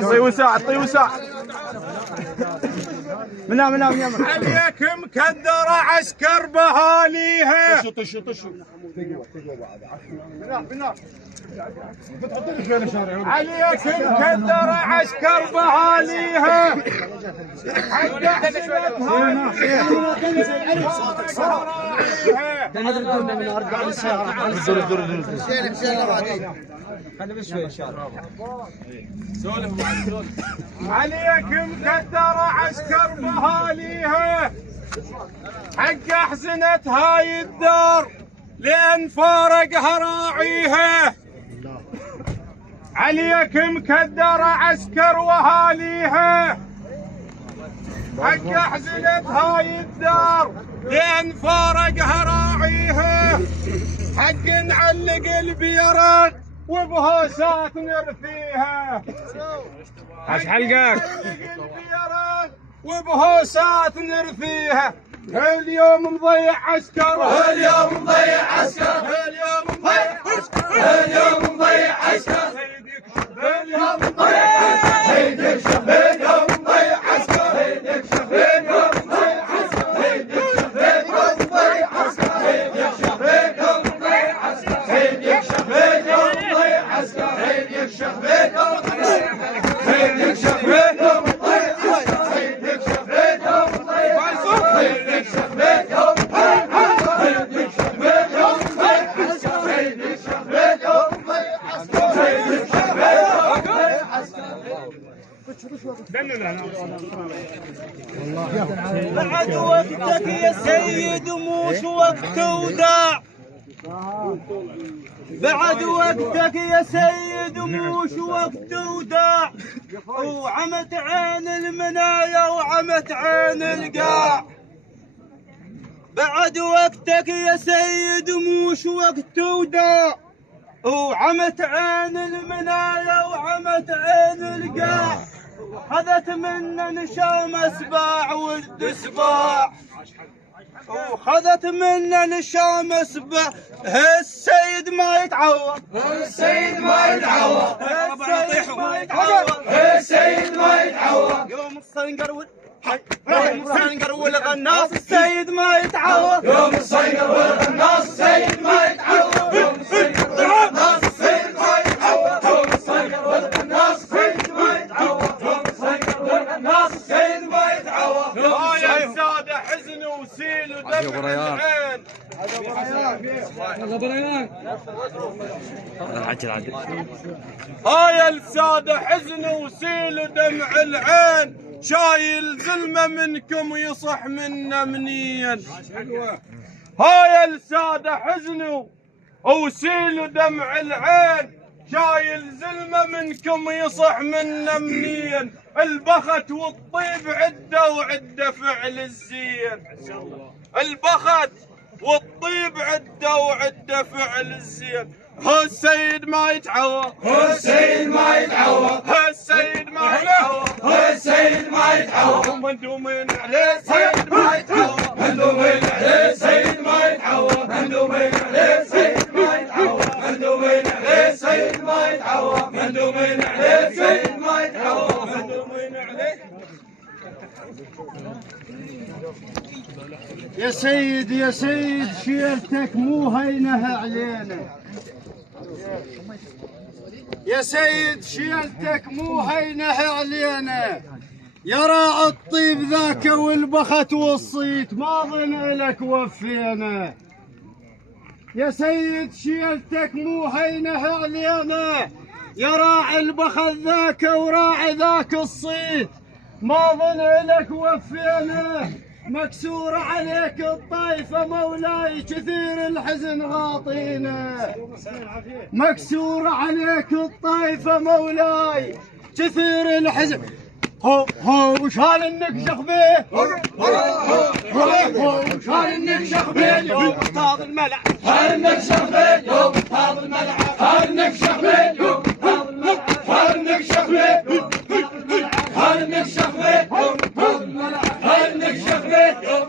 طي وساع طي وساع. منام عليك مكدرة عسكر بهاليها. طشوا عليك مكدرة عسكر بهاليها. حق حسنتها عليك مكدرة عسكر بهاليها. حق حزنة هاي الدار لأن فارقها راعيها. عليك مكدرة عسكر وهاليها. حق حزنة هاي الدار لأن فارقها راعيها. حق نعلق البيرق وبهوسات نرثيها. ايش حلقك؟ وبهوسات نرثيها. اليوم مضيع عسكر، اليوم مضيع عسكر، اليوم مضيع عسكر، اليوم مضيع عسكر. اليوم مضيع عسكر، سيدك شف، اليوم مضيع عسكر، سيدك شف، اليوم مضيع عسكر، سيدك شف، اليوم مضيع عسكر، سيدك شف، اليوم مضيع عسكر، سيدك شف، اليوم مضيع عسكر، سيدك شف، اليوم مضيع عسكر، سيدك شف، اليوم مضيع عسكر، سيدك شف، اليوم مضيع عسكر، سيدك شف، اليوم مضيع عسكر، سيدك شف، اليوم مضيع عسكر، سيدك شف، اليوم مضيع عسكر، سيدك شف، بعد وقتك يا سيد موش وقت وداع. بعد وقتك يا سيد موش وقت وداع. وعمت عين المنايا وعمت عين القاع. بعد وقتك يا سيد موش وقت وداع. وعمت عين المنايا وعمت عين القاع. وخذت منا نشام اسباع ولد سباع. وخذت منا نشام اسباع. السيد ما يتعوض، السيد ما يتعوض، السيد ما يتعوض، السيد ما يتعوض. يوم الصنقر يوم الصنقر والغناص السيد ما يتعوض. يوم الصنقر والغناص السيد ما يتعوض. يوم الصنقر والغناص السيد ما يتعوض. يوم الصنقر والغناص السيد ما يتعوض. يوم الصنقر والغناص السيد ما يتعوض. يا السادة حزن وسيل ودمع العين. هاي السادة حزن وسيل ودمع العين. شايل زلمة منكم يصح منا منين. هاي السادة حزن وسيل ودمع العين. شايل زلمة منكم يصح منا منين. البخت والطيب عدة وعدة فعل الزين. البخت والطيب عدة وعدة فعل الزين. هو السيد ما يتعوض، هو السيد ما يتعوض، هو السيد ما يتعوض، هو السيد ما يتعوض. مندومين عليه سيد ما يتعوض، مندومين عليه سيد ما يتعوض، مندومين عليه سيد ما يتعوض، مندومين عليه سيد ما يتعوض، مندومين عليه سيد ما يتعوض، مندومين عليه. يا سيد شيلتك مو هينها علينا. يا سيد شيلتك مو هينها علينا. يا راعي الطيب ذاك والبخت والصيت ما ظن لك وفينا. يا سيد شيلتك مو هينها علينا. يا راعي البخت ذاك وراعي ذاك الصيت ما ظن لك وفينا. مكسور عليك الطايفة مولاي كثير الحزن غاطينا. مكسور عليك الطايفة مولاي كثير الحزن. وش هال النكشخ بيه، وش هال النكشخ بيه يوم اصطاد الملعب. هال النكشخ بيه يوم اصطاد الملعب. هال النكشخ بيه يوم اصطاد الملعب. هال النكشخ بيه، هال النكشخ بيه يوم اصطاد الملعب. هال النكشخ بيه يوم